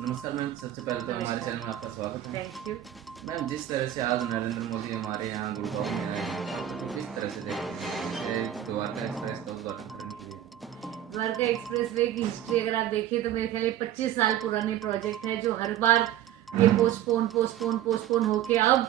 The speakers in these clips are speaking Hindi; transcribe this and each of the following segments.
नमस्कार मैम, सबसे पहले तो हमारे चैनल में आपका स्वागत है। Thank you. मैम, जिस तरह से आज नरेंद्र मोदी हमारे यहाँ गुड़गांव में आए हैं, तो किस तरह से देखते हैं जैसे द्वारका एक्सप्रेस का उद्घाटन करने के लिए? द्वारका एक्सप्रेस वे की हिस्ट्री अगर आप देखें तो मेरे ख्याल 25 साल पुरानी प्रोजेक्ट है, जो हर बार ये पोस्टपोन होके अब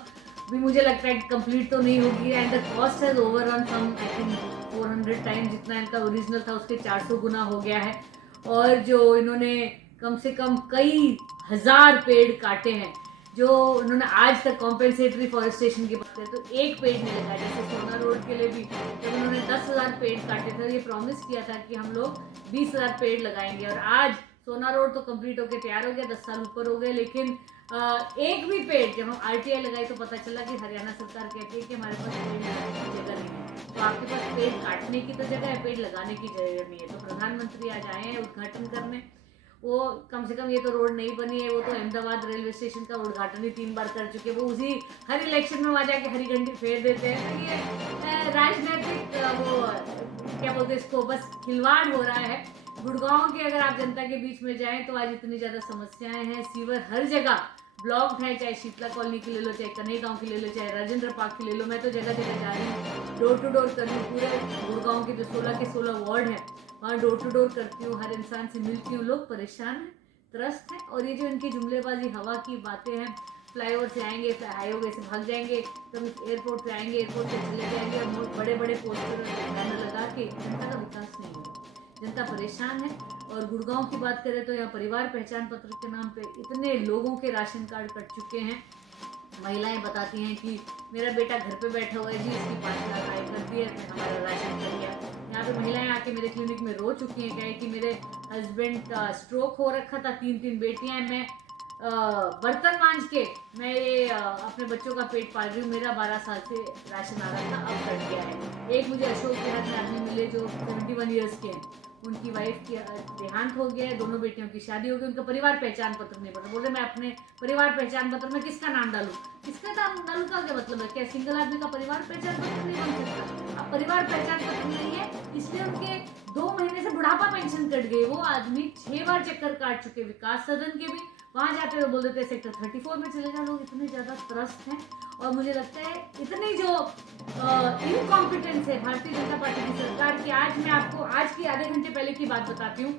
भी मुझे लगता है कि कंप्लीट तो नहीं होगी। And the cost has overrun some I think 400 time, जितना इनका ओरिजिनल था उसके 400 गुना हो गया है। और जो इन्होंने कम से कम कई हजार पेड़ काटे हैं, जो उन्होंने आज तक कॉम्पेंसेटरी फॉरेस्टेशन की बात है तो एक पेड़ नहीं लगाया। जैसे सोना रोड के लिए भी जब उन्होंने 10,000 पेड़ काटे थे, ये प्रॉमिस किया था कि हम लोग 20,000 पेड़ लगाएंगे, और आज सोना रोड तो कंप्लीट होकर तैयार हो गया, 10 साल ऊपर हो गए, लेकिन एक भी पेड़ जब हम आरटीआई लगाई तो पता चला कि हरियाणा सरकार कहती है कि हमारे पास पेड़ लगाने की जगह नहीं है। तो आपके पास पेड़ काटने की तो जगह है, पेड़ लगाने की जगह नहीं है। तो प्रधानमंत्री आज आए हैं उद्घाटन करने। वो कम से कम ये तो रोड नहीं बनी है, वो तो अहमदाबाद रेलवे स्टेशन का उद्घाटन ही 3 बार कर चुके हैं। वो उसी हर इलेक्शन में वहाँ जाके हरी घंटी फेर देते हैं। तो ये राजनीतिक वो क्या बोलते हैं इसको, बस खिलवाड़ हो रहा है। गुड़गांव के अगर आप जनता के बीच में जाएं तो आज इतनी ज़्यादा समस्याएं हैं, सीवर हर जगह ब्लॉक्ड है, चाहे शीतला कॉलोनी की ले लो, चाहे कन्हैया गाँव की ले लो, चाहे राजेंद्र पार्क की ले लो। मैं तो जगह जगह जा रही हूँ, डोर टू डोर कर रही हूँ। पूरे गुड़गांव के जो 16 के 16 वार्ड हैं वहाँ डोर टू डोर करती हूँ, हर इंसान से मिलती हूँ। लोग परेशान हैं, त्रस्त हैं, और ये जो इनकी जुमलेबाजी हवा की बातें हैं, फ्लाईओवर से आएंगे, हाईवे से भाग जाएंगे, कभी एयरपोर्ट पे आएंगे, एयरपोर्ट से चले जाएंगे, और बड़े बड़े पोस्टर बैनर लगा के जनता का विकास नहीं होगा। जनता परेशान है। और गुड़गांव की बात करें तो यहाँ परिवार पहचान पत्र के नाम पे इतने लोगों के राशन कार्ड कट चुके हैं। महिलाएं बताती हैं कि मेरा बेटा घर पे बैठा हुआ है जी, इसकी 5 लाख आय कर दी है, हमारा राशन कर दिया। यहाँ पे महिलाएं आके मेरे क्लिनिक में रो चुकी हैं, क्या है कि मेरे हस्बैंड का स्ट्रोक हो रखा था, 3 बेटियां हैं, मैं बर्तन मांज के मैं ये अपने बच्चों का पेट पाल रही हूँ, मेरा 12 साल से राशन आ रहा था, अब कट गया है। एक मुझे अशोक देहात में आदमी मिले जो 71 ईयर्स के हैं, उनकी वाइफ की देहांत हो गया है, दोनों बेटियों की शादी हो गई, उनका परिवार पहचान पत्र नहीं बना। बोले मैं अपने परिवार पहचान पत्र में किसका नाम डालूं, किसका नाम डालूं का क्या मतलब है? क्या सिंगल आदमी का परिवार पहचान पत्र नहीं बन सकता? अब परिवार पहचान पत्र नहीं है, इसलिए उनके 2 महीने से बुढ़ापा पेंशन कट गई। वो आदमी 6 बार चक्कर काट चुके विकास सदन के भी, वहां जाते हुए बोल देते सेक्टर 34 में चले जाओ। लोग इतने ज्यादा त्रस्त हैं, और मुझे लगता है इतनी जो इनकॉम्पिटेंस है भारतीय जनता पार्टी की सरकार की। आज मैं आपको आज की आधे घंटे पहले की बात बताती हूँ।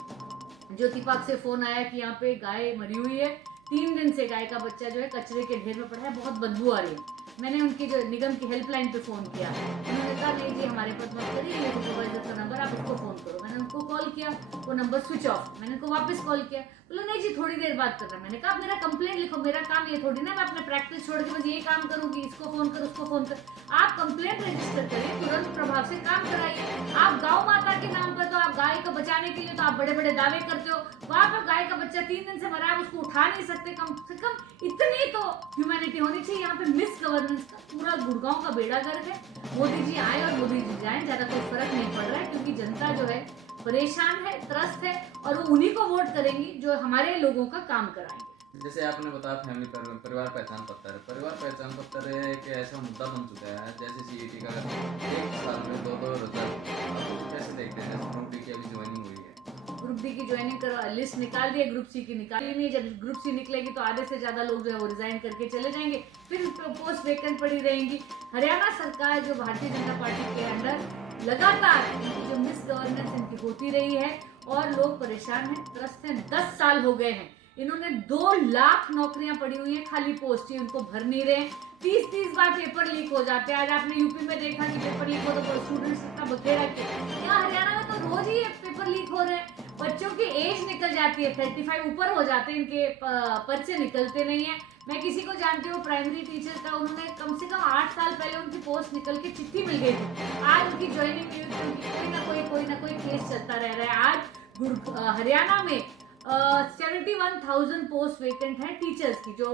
ज्योति पार्क से फोन आया कि यहाँ पे गाय मरी हुई है, 3 दिन से गाय का बच्चा जो है कचरे के ढेर में पड़ा है, बहुत बदबू आ रही है। मैंने उनकी जो निगम की हेल्पलाइन पे फोन किया, उन्होंने कहा नहीं जी हमारे पास मत करिए, ये सुपरवाइजर का नंबर, आप उसको फोन करो। मैंने उनको कॉल किया, वो नंबर स्विच ऑफ। मैंने उनको वापस कॉल किया, बोले नहीं जी थोड़ी देर बात करना। मैंने कहा आप मेरा कंप्लेंट लिखो, मेरा काम ये थोड़ी ना मैं अपने प्रैक्टिस छोड़ के बस ये काम करूंगी, इसको फोन कर उसको फोन कर। आप कंप्लेंट रजिस्टर करिए, तुरंत प्रभाव से काम कराइए। आप गौ माता के नाम पर तो आप गाय को बचाने के लिए तो आप बड़े बड़े दावे करते हो, वहां पर गाय का बच्चा 3 दिन से मरा है, उसको उठा नहीं सकते। कम से कम इतनी तो ह्यूमैनिटी होनी चाहिए। यहाँ पे मिस गवर्नेंस का पूरा गुड़गांव का बेड़ा गर्क है। मोदी जी आए और मोदी जी जाए, ज्यादा कोई फर्क नहीं पड़ रहा है, क्योंकि जनता जो है परेशान है, त्रस्त है, और वो उन्हीं को वोट करेंगी जो हमारे लोगों का काम कराएंगे। जैसे आपने बताया फैमिली परिवार पहचान पत्र एक ऐसा मुद्दा बन चुका है, जैसे सीईटी का 1 साल में 2-2 रिजल्ट। आप कैसे देखते हैं? जैसे ग्रुप डी की अभी ज्वाइनिंग हुई है, ग्रुप डी की ज्वाइनिंग करवा, लिस्ट निकाल दी है, ग्रुप सी की निकाली नहीं। जब ग्रुप सी निकलेगी तो आधे से ज्यादा लोग जो है वो रिजाइन करके चले जाएंगे, फिर पोस्ट वेकेंट पड़ी रहेंगी। हरियाणा सरकार जो भारतीय जनता पार्टी के अंडर लगातार इनकी जो मिस गवर्नेंस इनकी होती रही है, और लोग परेशान हैं, त्रस्त हैं। 10 साल हो गए हैं, इन्होंने 2 लाख नौकरियां पड़ी हुई है, खाली पोस्ट ही उनको भर नहीं रहे। 30 बार पेपर लीक हो जाते हैं। आज आपने यूपी में देखा कि पेपर लीक हो तो स्टूडेंट्स का बखेड़ा किया। यहाँ हरियाणा में तो रोज ही पेपर लीक हो रहे हैं। बच्चों की एज निकल जाती है, 35 ऊपर हो जाते हैं, इनके पर्चे निकलते नहीं है। मैं किसी को जानती हूँ प्राइमरी टीचर का, उन्होंने कम से कम 8 साल पहले उनकी पोस्ट निकल के चिट्ठी मिल गई थी, आज उनकी ज्वाइनिंग नहीं हुई, क्योंकि कोई ना कोई केस चलता रह रहा है। आज हरियाणा में 71,000 पोस्ट वेकेंट है टीचर्स की, जो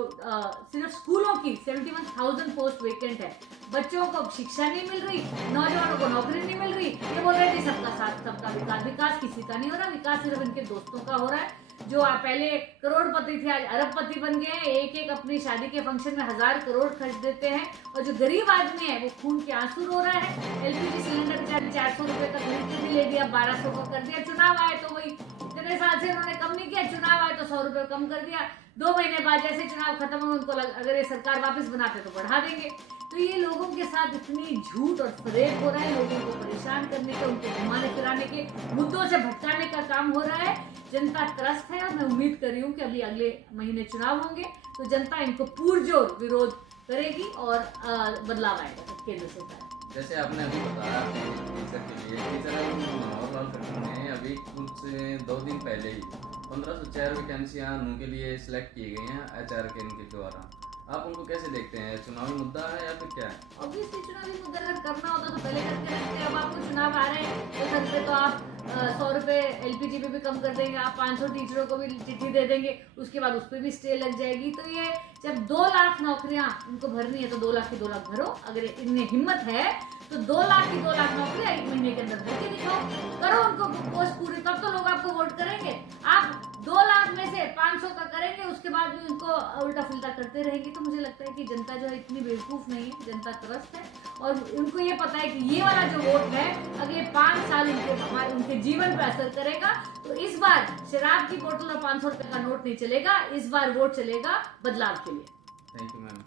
सिर्फ स्कूलों की 71,000 पोस्ट वेकेंट है। बच्चों को शिक्षा नहीं मिल रही, नौजवानों को नौकरी नहीं मिल रही। ये बोल रहे थे सबका साथ सबका विकास, विकास किसी का नहीं हो रहा, विकास सिर्फ इनके दोस्तों का हो रहा है। जो पहले करोड़पति थे आज अरबपति बन गए हैं, एक अपनी शादी के फंक्शन में 1000 करोड़ खर्च देते हैं, और जो गरीब आदमी है वो खून के आंसू रो रहा है। एलपीजी सिलेंडर 400 रुपए का खरीद के भी ले दिया, 1200 का कर दिया। चुनाव आए तो वही इतने साल से उन्होंने कम नहीं किया, चुनाव आए तो 100 रुपये कम कर दिया, 2 महीने बाद जैसे चुनाव खत्म हो उनको अगर ये सरकार वापस बनाते तो बढ़ा देंगे। तो ये लोगों के साथ इतनी झूठ और फरेब हो रहा है, लोगों को परेशान करने के, उनको घुमाने फिराने के, मुद्दों से भटकाने का काम हो रहा है। जनता त्रस्त है और मैं उम्मीद कर रही हूँ कि अभी अगले महीने चुनाव होंगे तो जनता इनको पुरजोर विरोध करेगी और बदलाव आएगा केंद्र सरकार। जैसे आपने अभी बताया टीचर के लिए, टीचर मनोहर लाल खट्टर ने अभी कुछ 2 दिन पहले ही 1504 वैकेंसियाँ उनके लिए सिलेक्ट की गई हैं HR के इनके द्वारा। आप उनको कैसे देखते हैं? चुनावी मुद्दा है या फिर क्या है? ऑब्वियसली चुनावी मुद्दा अगर करना होता तो पहले करके रखते। अब आपको चुनाव आ रहे हैं तो सर पे तो आप 100 रुपये LPG पे भी कम कर देंगे, आप 500 टीचरों को भी चिट्ठी दे देंगे, उसके बाद उस पर भी स्टे लग जाएगी। तो ये जब 2 लाख नौकरियां इनको भरनी है तो 2 लाख की 2 लाख भरो। अगर इनमें हिम्मत है तो 2 लाख की 2 लाख नौकरियां 1 महीने के अंदर भर के दिखाओ, करो उनको पोस्ट पूरी, तब तो लोग आपको वोट करेंगे। आप 2 लाख में से 500 का करेंगे, उसके बाद भी उनको उल्टा फुल्टा करते रहेंगे। तो मुझे लगता है कि जनता जो है इतनी बेवकूफ़ नहीं है, जनता त्रस्त है और उनको ये पता है कि ये वाला जो वोट है अगले 5 साल उनके जीवन पर असर करेगा। तो इस बार शराब की बोतल और 500 रुपये का नोट नहीं चलेगा, इस बार वोट चलेगा बदलाव के लिए। Thank you ma'am.